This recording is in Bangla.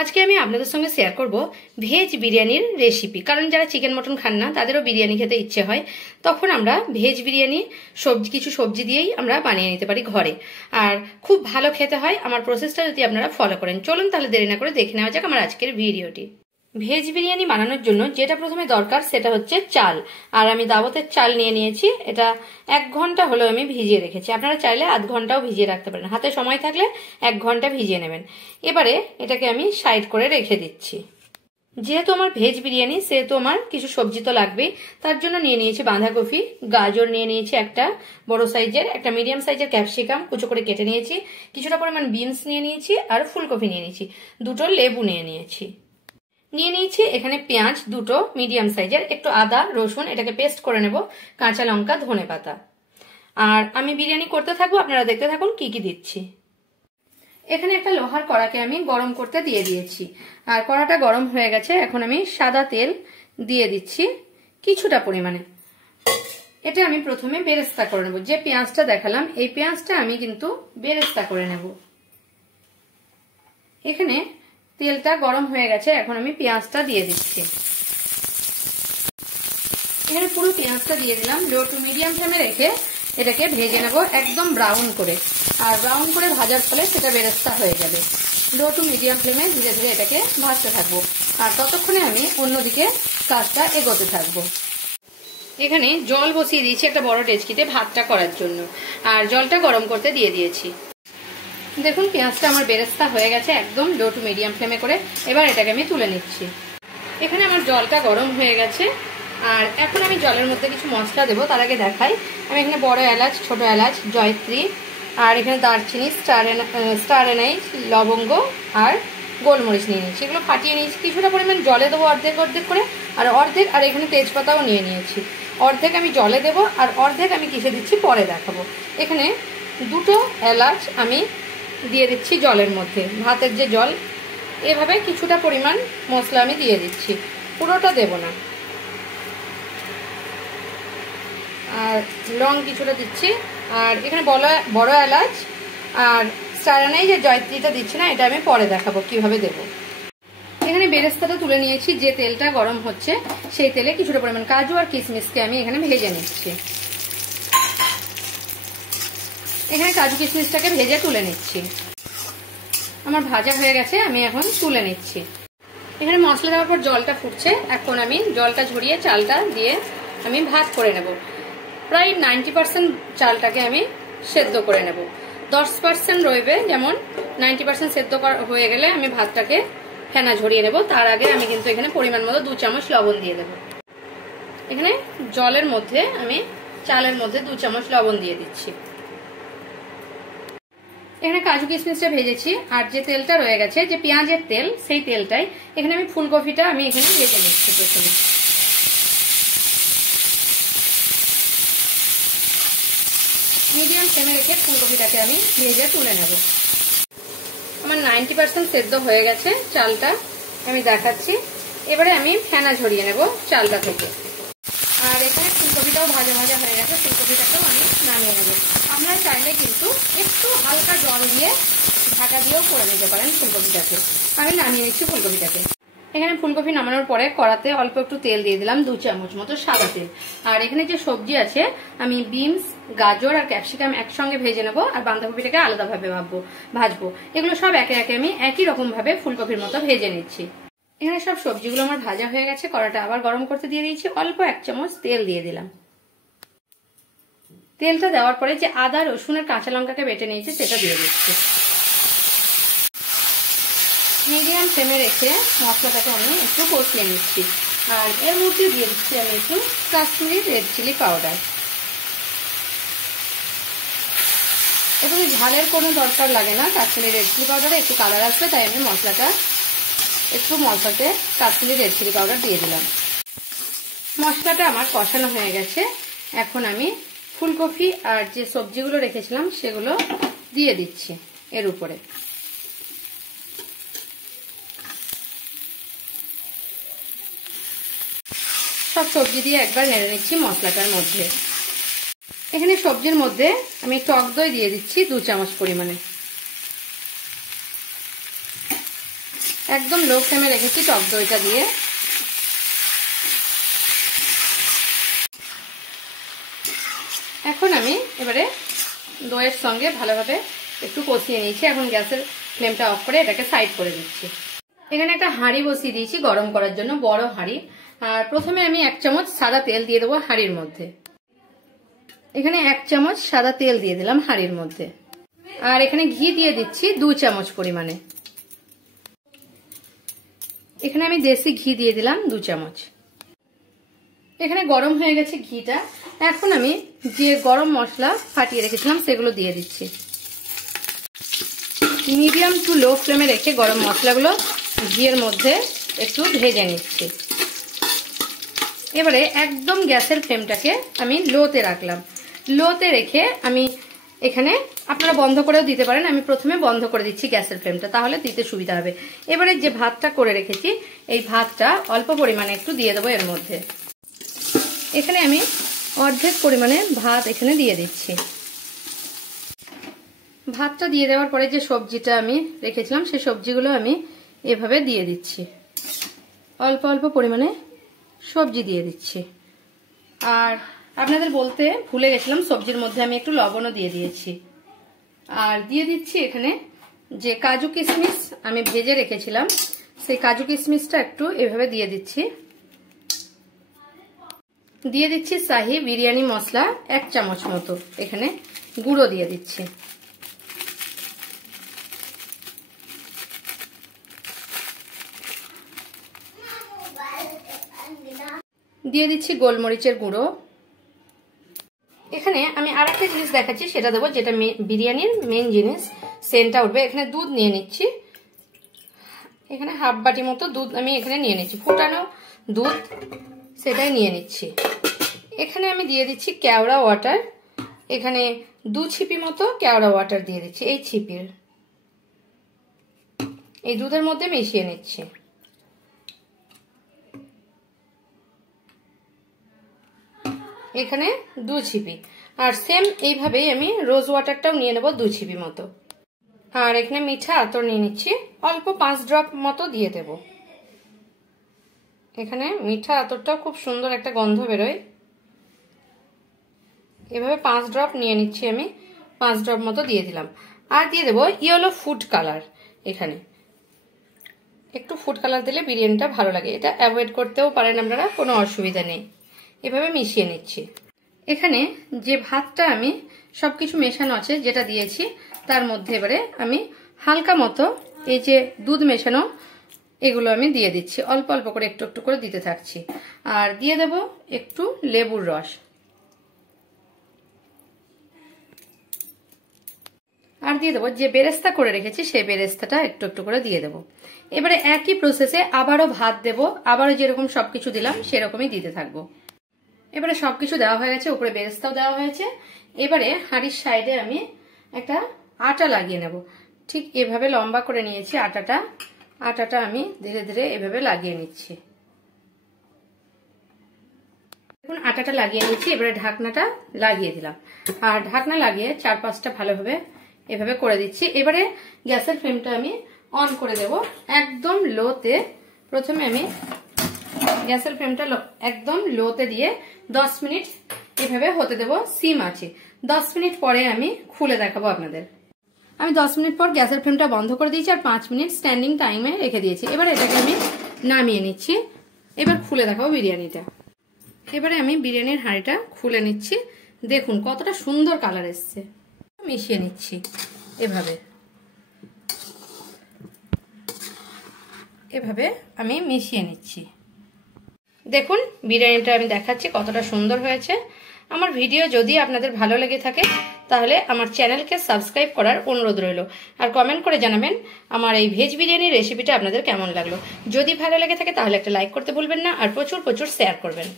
আজকে আমি আপনাদের সঙ্গে শেয়ার করব ভেজ বিরিয়ানির রেসিপি। কারণ যারা চিকেন মটন খান না তাদেরও বিরিয়ানি খেতে ইচ্ছে হয়, তখন আমরা ভেজ বিরিয়ানি কিছু সবজি দিয়েই আমরা বানিয়ে নিতে পারি ঘরে, আর খুব ভালো খেতে হয়। আমার প্রসেসটা যদি আপনারা ফলো করেন, চলুন তাহলে দেরি না করে দেখে নেওয়া যাক আমার আজকের ভিডিওটি। ভেজ বিরিয়ানি বানানোর জন্য যেটা প্রথমে দরকার সেটা হচ্ছে চাল। আর আমি দাওয়াতের চাল নিয়ে নিয়েছি, এটা 1 ঘন্টা হলেও আমি ভিজিয়ে রেখেছি। আপনারা চাইলে আধ ঘন্টাও ভিজিয়ে রাখতে পারেন, হাতে সময় থাকলে 1 ঘন্টা ভিজিয়ে নেবেন। এবারে এটাকে আমি সাইড করে রেখে দিচ্ছি। যেহেতু আমার ভেজ বিরিয়ানি সেহেতু আমার কিছু সবজি তো লাগবেই, তার জন্য নিয়ে নিয়েছি বাঁধাকপি, গাজর নিয়ে নিয়েছি একটা বড় সাইজের, একটা মিডিয়াম সাইজের ক্যাপসিকাম কুচো করে কেটে নিয়েছি, কিছুটা পরিমাণ বিনস নিয়ে নিয়েছি, আর ফুলকপি নিয়ে নিয়েছি, 2টো লেবু নিয়ে নিয়েছি। এখানে পেঁয়াজ 2টো মিডিয়াম সাইজের, একটু আদা রসুন এটাকে পেস্ট করে নেব, কাঁচা লঙ্কা ধনেপাতা। আর আমি বিরিয়ানি করতে থাকবো, আপনারা দেখতে থাকুন কি কি দিচ্ছি। এখানে একটা লোহার কড়াকে আমি গরম করতে দিয়ে দিয়েছি, আর কড়াটা গরম হয়ে গেছে। এখন আমি সাদা তেল দিয়ে দিচ্ছি কিছুটা পরিমাণে। এটা আমি প্রথমে বেরেস্তা করে নেব। যে পেঁয়াজটা দেখালাম এই পেঁয়াজটা আমি কিন্তু বেরেস্তা করে নেব। এখানে তেলটা গরম হয়ে গেছে, এখন আমি পেঁয়াজটা দিয়ে দিচ্ছি। এখানে পুরো পেঁয়াজটা দিয়ে দিলাম। লো টু মিডিয়াম ফ্লেমে রেখে এটাকে ভেজে নেব একদম ব্রাউন করে। আর ব্রাউন করে ভাজার ফলে সেটা বেরেস্তা হয়ে যাবে। লো টু মিডিয়াম ফ্লেমে ধীরে ধীরে এটাকে ভাজতে থাকবো, আর ততক্ষণে আমি অন্যদিকে কাজটা এগোতে থাকবো। এখানে জল বসিয়ে দিয়েছি একটা বড় ডেচকিতে ভাতটা করার জন্য, আর জলটা গরম করতে দিয়ে দিয়েছি। দেখুন পেঁয়াজটা আমার বেরেস্তা হয়ে গেছে একদম লো টু মিডিয়াম ফ্লেমে করে। এবার এটাকে আমি তুলে নিচ্ছি। এখানে আমার জলটা গরম হয়ে গেছে, আর এখন আমি জলের মধ্যে কিছু মশলা দেবো। তার আগে দেখাই, আমি এখানে বড় এলাচ, ছোট এলাচ, জয়ত্রী, আর এখানে দারচিনি, স্টার এনাইস, লবঙ্গ আর গোলমরিচ নিয়ে নিয়েছি। এগুলো ফাটিয়ে নিয়েছি, কিছুটা পরিমাণ জলে দেবো অর্ধেক অর্ধেক করে, আর অর্ধেক আর এখানে তেজপাতাও নিয়ে নিয়েছি। অর্ধেক আমি জলে দেবো আর অর্ধেক আমি কিসে দিচ্ছি পরে দেখাবো। এখানে 2টো এলাচ আমি দিয়ে দিচ্ছি জলের মধ্যে, ভাতের যে জল, এভাবে কিছুটা পরিমাণ মশলা আমি দিয়ে দিচ্ছি, পুরোটা দেব না। আর লং কিছুটা দিচ্ছি, আর এখানে বড় এলাচ আর স্টার এনাইস যে জয়ত্রীটা দিচ্ছি না, এটা আমি পরে দেখাবো কিভাবে দেব। এখানে বেরেস্তাটা তুলে নিয়েছি। যে তেলটা গরম হচ্ছে সেই তেলে কিছুটা পরিমাণ কাজু আর কিশমিশকে আমি এখানে ভেজে নিচ্ছি। এখানে কাজু কিশমিশটাকে ভেজে তুলে নিচ্ছি। আমার ভাজা হয়ে গেছে, আমি এখন তুলে নিচ্ছি। এখানে মশলা দেওয়ার পর জলটা ফুটছে, এখন আমি জলটা ঝরিয়ে চালটা দিয়ে আমি ভাত করে নেব। প্রায় 90% চালটাকে আমি সেদ্ধ করে নেব, 10% রইবে। যেমন 90% সেদ্ধ হয়ে গেলে আমি ভাতটাকে ফেনা ঝরিয়ে নেব। তার আগে আমি কিন্তু এখানে পরিমাণ মতো 2 চামচ লবণ দিয়ে দেব। এখানে জলের মধ্যে আমি চালের মধ্যে 2 চামচ লবণ দিয়ে দিচ্ছি। এখানে কাজু কিশমিশটা ভেজেছি, আর যে তেলটা রয়ে গেছে, যে পেঁয়াজের তেল, সেই তেলটাই এখানে আমি ফুলকপিটা আমি এখানে ভেজে নিচ্ছি। প্রথমে মিডিয়াম ফ্লেমে রেখে ফুলকপিটাকে আমি ভেজে তুলে নেব। আমার 90% সেদ্ধ হয়ে গেছে চালটা, আমি দেখাচ্ছি। এবারে আমি ফেনা ঝরিয়ে নেব চালটা থেকে। আর এখানে ফুলকপিটাও ভাজা ভাজা হয়ে গেছে, ফুলকপিটাকেও আমি নামিয়ে নেব। আপনারা চাইলে কিন্তু একটু হালকা জল দিয়ে ঢাকা দিয়েও করে নিতে পারেন ফুলকপিটাকে। আমি নামিয়ে নিচ্ছি ফুলকপিটাকে। এখানে ফুলকপি নামানোর পরে কড়াতে অল্প একটু তেল দিয়ে দিলাম, 2 চামচ মতো সাদা তেল। আর এখানে যে সবজি আছে, আমি বিনস, গাজর আর ক্যাপসিকাম একসঙ্গে ভেজে নেবো, আর বাঁধাকপিটাকে আলাদাভাবে ভাজবো। এগুলো সব একে একে আমি একই রকম ভাবে ফুলকপির মতো ভেজে নিচ্ছি। এখানে সব সবজিগুলো আমার ভাজা হয়ে গেছে, কড়াটা আবার গরম করতে দিয়ে দিয়েছি। অল্প 1 চামচ তেল দিয়ে দিলাম। তেলটা দেওয়ার পরে যে আদা রসুন আর কাঁচা লঙ্কাকে বেটে নিয়েছি সেটা দিয়ে দিচ্ছি। মিডিয়াম ফ্লেমে রেখে মশলাটাকে আমি একটু কষিয়ে নিচ্ছি। আর এর মধ্যে দিয়ে দিচ্ছি আমি একটু কাশ্মীরি রেড চিলি পাউডার। এখানে ঝালের কোনো দরকার লাগে না, কাশ্মীরি রেড চিলি পাউডারে একটু কালার আসবে, তাই আমি মশলাতে কাশ্মীরি রেড চিলি পাউডার দিয়ে দিলাম। মশলাটা আমার কষানো হয়ে গেছে, এখন আমি ফুলকপি আর যে সবজিগুলো রেখেছিলাম সেগুলো দিয়ে দিচ্ছি এর উপরে। সব সবজি দিয়ে একবার নেড়ে নিচ্ছি মশলাটার মধ্যে। এখানে সবজির মধ্যে আমি টক দই দিয়ে দিচ্ছি 2 চামচ পরিমাণে। একদম লো ফ্লেমে রেখেছি টক দইটা দিয়ে। এখন আমি এবারে দইয়ের সঙ্গে ভালোভাবে একটু কষিয়ে নিয়েছি। এখন গ্যাসের ফ্লেমটা অফ করে এটাকে সাইড করে দিচ্ছি। এখানে একটা হাঁড়ি বসিয়ে দিয়েছি গরম করার জন্য, বড় হাঁড়ি। আর প্রথমে আমি 1 চামচ সাদা তেল দিয়ে দেবো হাঁড়ির মধ্যে। এখানে 1 চামচ সাদা তেল দিয়ে দিলাম হাঁড়ির মধ্যে। আর এখানে ঘি দিয়ে দিচ্ছি 2 চামচ পরিমাণে। এখানে আমি দেশি ঘি দিয়ে দিলাম 2 চামচ। এখানে গরম হয়ে গেছে ঘিটা। এখন আমি যে গরম মশলা ফাটিয়ে রেখেছিলাম সেগুলো দিয়ে দিচ্ছি। মিডিয়াম টু লো ফ্লেমে রেখে গরম মশলাগুলো ঘিয়ের মধ্যে একটু ভেজে নিচ্ছি। এবারে একদম গ্যাসের ফ্লেমটাকে আমি লোতে রাখলাম। লোতে রেখে আমি এখানে, আপনারা বন্ধ করেও দিতে পারেন, আমি প্রথমে বন্ধ করে দিচ্ছি গ্যাসের ফ্লেমটা, তাহলে দিতে সুবিধা হবে। এবারে যে ভাতটা করে রেখেছি এই ভাতটা অল্প পরিমাণে একটু দিয়ে দেবো এর মধ্যে। এখানে আমি অর্ধেক পরিমাণে ভাত এখানে দিয়ে দিচ্ছি। ভাতটা দিয়ে দেওয়ার পরে যে সবজিটা আমি রেখেছিলাম সেই সবজিগুলো আমি এভাবে দিয়ে দিচ্ছি। অল্প অল্প পরিমাণে সবজি দিয়ে দিচ্ছি। আর আপনাদের বলতে ভুলে গেছিলাম, সবজির মধ্যে আমি একটু লবণও দিয়ে দিয়েছি। আর দিয়ে দিচ্ছি এখানে যে কাজু কিশমিশ আমি ভেজে রেখেছিলাম সেই কাজু কিশমিশটা একটু এভাবে দিয়ে দিচ্ছি। দিয়ে দিচ্ছি শাহি বিরিয়ানি মশলা 1 চামচ মতো, এখানে গুঁড়ো দিয়ে দিচ্ছি। দিয়ে দিচ্ছি গোলমরিচের গুঁড়ো। এখানে আমি আরেকটা জিনিস দেখাচ্ছি, সেটা দেবো, যেটা বিরিয়ানির মেন জিনিস, সেন্টটা উঠবে। এখানে দুধ নিয়ে নিচ্ছি। এখানে হাফ বাটি মতো দুধ আমি এখানে নিয়ে নিচ্ছি, ফোটানো দুধ, সেটাই নিয়ে নিচ্ছি। এখানে আমি দিয়ে দিচ্ছি কেওড়া ওয়াটার। এখানে 2 ছিপি মতো কেওড়া ওয়াটার দিয়ে দিচ্ছি। এই ছিপির এই দুধের মধ্যে মিশিয়ে নিচ্ছি। এখানে 2 ছিপি। আর সেম এইভাবেই আমি রোজ ওয়াটারটাও নিয়ে নেব 2 ছিপি মতো। আর এখানে মিঠা আতর নিয়ে নিচ্ছি, অল্প 5 ড্রপ মতো দিয়ে দেব। এখানে মিঠা আতরটাও খুব সুন্দর একটা গন্ধ বেরোয়। এভাবে 5 ড্রপ নিয়ে নিচ্ছি আমি, 5 ড্রপ মতো দিয়ে দিলাম। আর দিয়ে দেবো ইয়েলো ফুড কালার। এখানে একটু ফুড কালার দিলে বিরিয়ানিটা ভালো লাগে। এটা অ্যাভয়েড করতেও পারেন আপনারা, কোনো অসুবিধা নেই। এভাবে মিশিয়ে নিচ্ছি। এখানে যে ভাতটা আমি সবকিছু মেশানো আছে যেটা দিয়েছি তার মধ্যে এবারে আমি হালকা মতো এই যে দুধ মেশানো এগুলো আমি দিয়ে দিচ্ছি। অল্প অল্প করে একটু একটু করে দিতে থাকছি। আর দিয়ে দেব একটু লেবুর রস। আর দিয়ে দেবো যে বেরেস্তা করে রেখেছি সেই বেরেস্তাটা একটু একটু করে দিয়ে দেবো। এবারে একই প্রসেসে আবারও ভাত দেব, আবারও যেরকম সবকিছু দিলাম সেরকমই দিতে থাকবো। এবারে সবকিছু দেওয়া হয়ে গেছে, উপরে বেরেস্তাও দেওয়া হয়েছে। এবারে হাঁড়ির সাইডে আমি একটা আটা লাগিয়ে নেব। ঠিক এভাবে লম্বা করে নিয়েছি আটাটা আমি ধীরে ধীরে এভাবে লাগিয়ে নিচ্ছি। এখন আটাটা লাগিয়ে নিচ্ছি। এবারে ঢাকনাটা লাগিয়ে দিলাম। আর ঢাকনা লাগিয়ে 4-5টা ভালোভাবে এভাবে করে দিচ্ছি। এবারে গ্যাসের ফ্লেমটা আমি অন করে দেব একদম লোতে। প্রথমে আমি গ্যাসের ফ্লেমটা একদম লোতে দিয়ে 10 মিনিট এভাবে হতে দেব, সিম আছে। 10 মিনিট পরে আমি খুলে দেখাবো আপনাদের। আমি 10 মিনিট পর গ্যাসের ফ্লেমটা বন্ধ করে দিয়েছি আর 5 মিনিট স্ট্যান্ডিং টাইমে রেখে দিয়েছি। এবার এটাকে আমি নামিয়ে নিচ্ছি। এবার খুলে দেখাবো বিরিয়ানিটা। এবারে আমি বিরিয়ানির হাঁড়িটা খুলে নিচ্ছি। দেখুন কতটা সুন্দর কালার এসছে। মিশিয়ে নিচ্ছি এভাবে আমি মিশিয়ে নিচ্ছি। দেখুন বিরিয়ানিটা আমি দেখাচ্ছি কতটা সুন্দর হয়েছে। আমার ভিডিও যদি আপনাদের ভালো লেগে থাকে তাহলে আমার চ্যানেলকে সাবস্ক্রাইব করার অনুরোধ রইল। আর কমেন্ট করে জানাবেন আমার এই ভেজ বিরিয়ানির রেসিপিটা আপনাদের কেমন লাগলো। যদি ভালো লেগে থাকে তাহলে একটা লাইক করতে ভুলবেন না, আর প্রচুর শেয়ার করবেন।